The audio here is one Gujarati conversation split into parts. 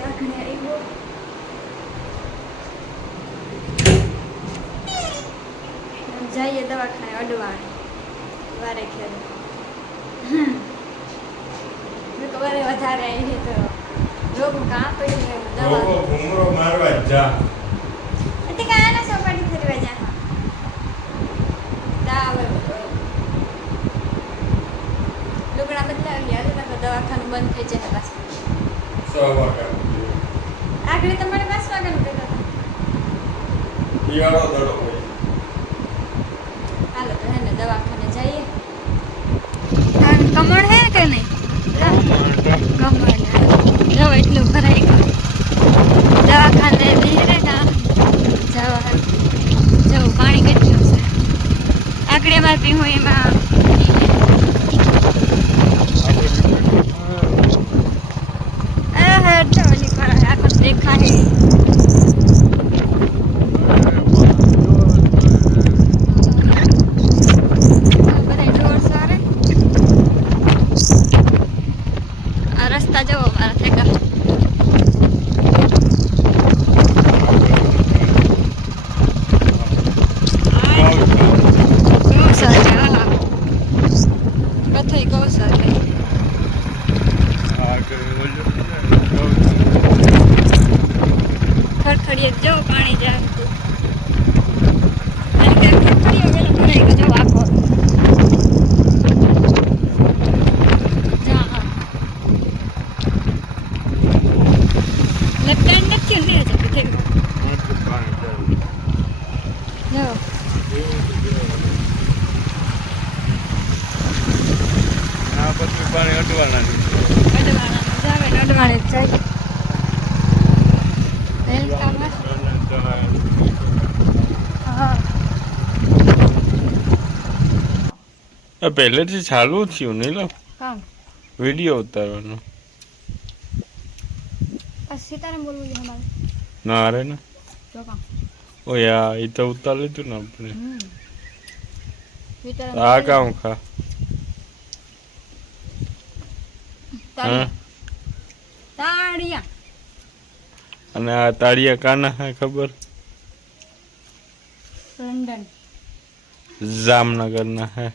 આખણે આવ્યો જઈએ દવાખાને અડવાણ વારે ખેરે વારે વધારે આવી તો રોગ કાં પડી દવા ઘૂમરો મારવા જા એટલે કાંઈ સપાટી ફરવા જા આવે લુગડા બદલાવી યાર દવાખાનું બંધ થઈ જાય પાછું 6 વાગ્યા આગળ તમારે 5 વાગ્યાનું કહેતા હતા પિયાળો દડો હોય હાલો તો હે ને દવાખાને જઈએ કમળ હે કે નહીં કમળ જો એટલું ભરાઈ ગયું દવાખાને બેરે ના જવા જો પાણી કેટલું છે આગળ એમાં પીવું એમાં દેખાય રસ્તા જવો મારા થેકા કથઈ ગૌસર ખડખડીએ જો પાણી જાય ખડખડીએ પેલો ભરાઈ ગયો જો આખો લપટાણ નથી ને છે કે જો આ પછી પાણી અડવાના જાવે અડવાણે જ જાય પહેલેથી ચાલુ થયું નહીં લો કામ વિડીયો ઉતારવાનો સીતારામ બોલવું છે અમારે ના અરે ના જો કામ ઓ યાર એ તો ઉતાર લીધું ને આપણે સીતારામ આ કામ ખા હા તાળિયા અને આ તાળિયા કાના હે ખબર લંડન જામનગર ના હે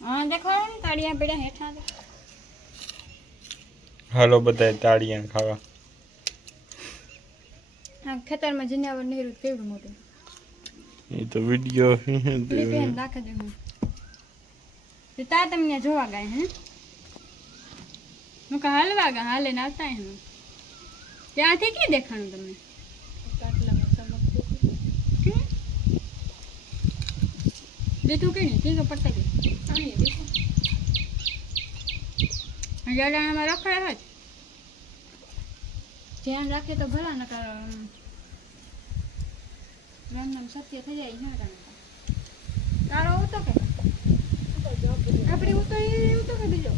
હા દેખો ને તાળિયા પડ્યા હેઠા હાલો બધા તાળિયા ખાવા હા ખેતરમાં જનાવર નીરું કેવડું મોટું એ તો વિડીયો બેન રાખે દે હું તા તમને જોવા ગાય હે હું કા હાલવા ગા હાલે ને આવતા હે ત્યાંથી કે દેખાણું તમને બેઠું કે નહીં ઠીક પડતા કે હજારામાં રખાય હોય ધ્યાન રાખે તો ભલા ન કર રંગમ સત્ય થઈ જાય હા તારો ઉતો કે આપણે ઉતો કે બીજો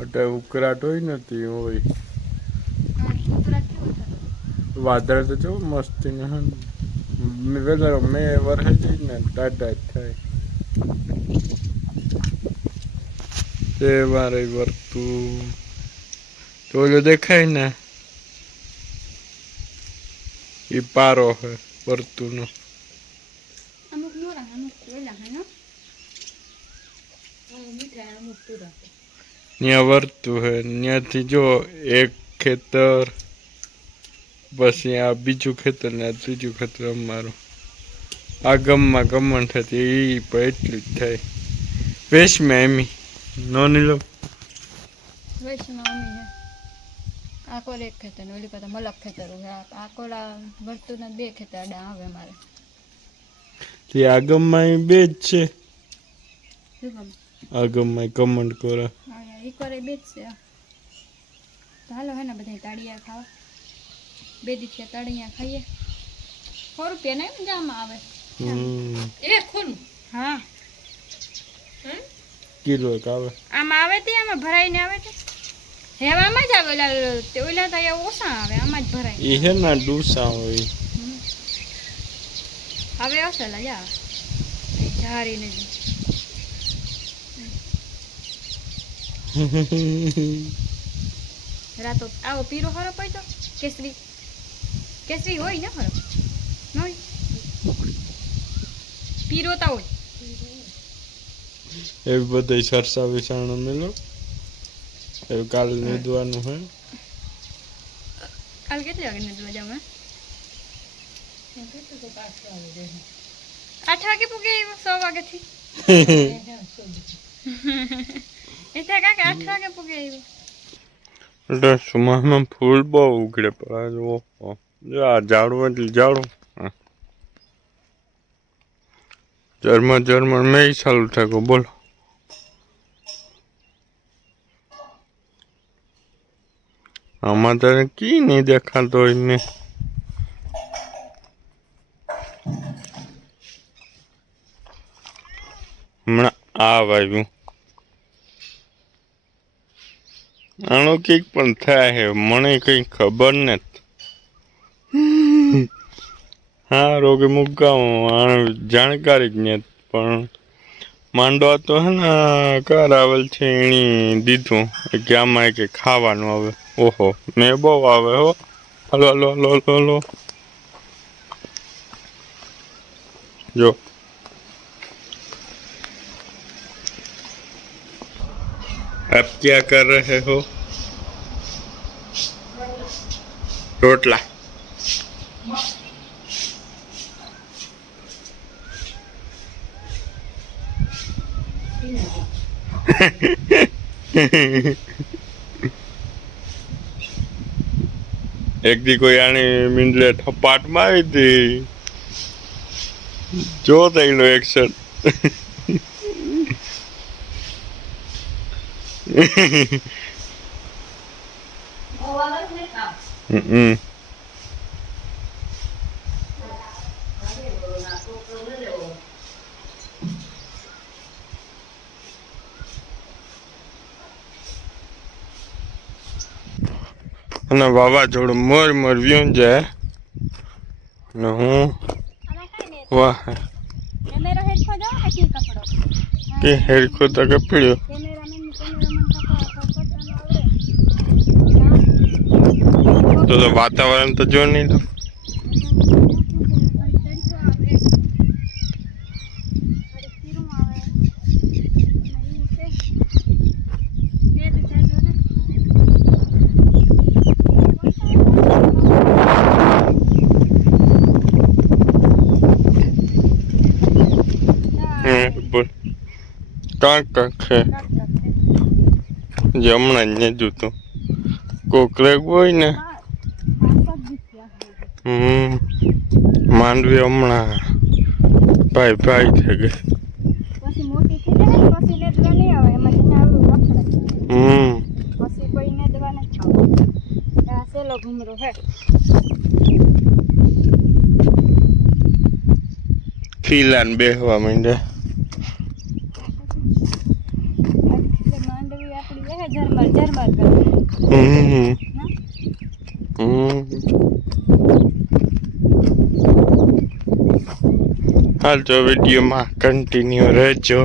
અટે ઉકરાટ હોય નથી હોય વાદળ તો જો મસ્તી ને વેલા મેં વરહે જઈ ને ટાટા થાય તે મારે વર્તું તો ઓલો દેખાય ને એ પારો હે વર્તું નો અમુક મોરા અમુક વેલા હે નો મીઠા અમુક પૂરા ત્યાં વર્તું હે ત્યાંથી જો એક ખેતર પછી આ બીજું ખેતર ને આ ત્રીજું ખેતર અમારું આ ગામમાં ગમણ થતી એ પણ એટલું જ થાય વેશમાં એમી નો નીલો વેશમાં અમી હે આ કોલ એક ખેતર ને ઓલી પાછા મલક ખેતર હોય આ કોલા વર્તુના બે ખેતર આવે મારે તે આ ગામમાં બે જ છે શું ગમ આ ગામમાં કમંડ કોરા ઈ કરે બે જ છે તો હાલો હે ને બધા તાળિયા ખાવા બે દીઠે તાળિયા ખાઈએ 100 રૂપિયા ને જામાં આવે એક ખૂન હા કિલો આવે આમાં આવે તે આમાં ભરાઈને આવે તે હેવામાં જ આવે તે ઓલા તો ઓછા આવે આમાં જ ભરાય એ હે ના ડૂસા હોય હવે આવશે લા જા ઝારીને રાતો આવો પીરો હરો પડ્યો કેસરી કેસરી હોય ને હરો ન હોય પીરો તા હોય એવી બધી સરસા વિસાણો મેલો એવું કાલ નીંદવાનું હોય કાલ કેટલી વાગે નીંદવા જાવ 8 વાગે પૂગે આવ્યો 100 વાગેથી એટલે કાકા 8 વાગે પૂગે આવ્યો એટલે સુમામાં ફૂલ બહુ ઉગડે પણ ઓહો જો આ ઝાડું એટલે ઝાડું જર્મન મેં ચાલુ થયો બોલો આમાં તારે કી નહીં દેખાતો હોય ને હમણાં આવ્યું આનું કંઈક પણ થાય છે મને કંઈ ખબર નથી હા રોગે મુકાવું જાણકારી જ નથી પણ માંડવા તો હે ને કરાવેલ છે એની દીધું કે આમાં કે ખાવાનું આવે ઓહો મેં બહુ આવે હો hello hello hello hello hello જો अब क्या कर रहे हो रोटला એક દી કોઈ આની મીંડલે થપાટ મારી હતી જો થયેલો એક્શન અને વાવાઝોડું મોર વ્યું જાય ને હું વાહ કે હેરખો તો કપડ્યો તો વાતાવરણ તો જો નહીં લો બોલ કાંક છે જે હમણાં જ જોતું કોકરેક હોય ને માંડવી હમણાં ભાઈ ભાઈ થઈ ગઈ પછી મોટી થઈ જાય ને પછી નેદવા નહીં આવે એમાં જઈને આવડું રખડે પછી કોઈ નેદવા નથી ખાવું આ સેલો ઘૂમરો હે ખીલાને બેહવા માંડ્યા માંડવી આપણી હે ઝરમર ઝરમર કરે હાલ તો વિડીયોમાં કન્ટિન્યુ રહેજો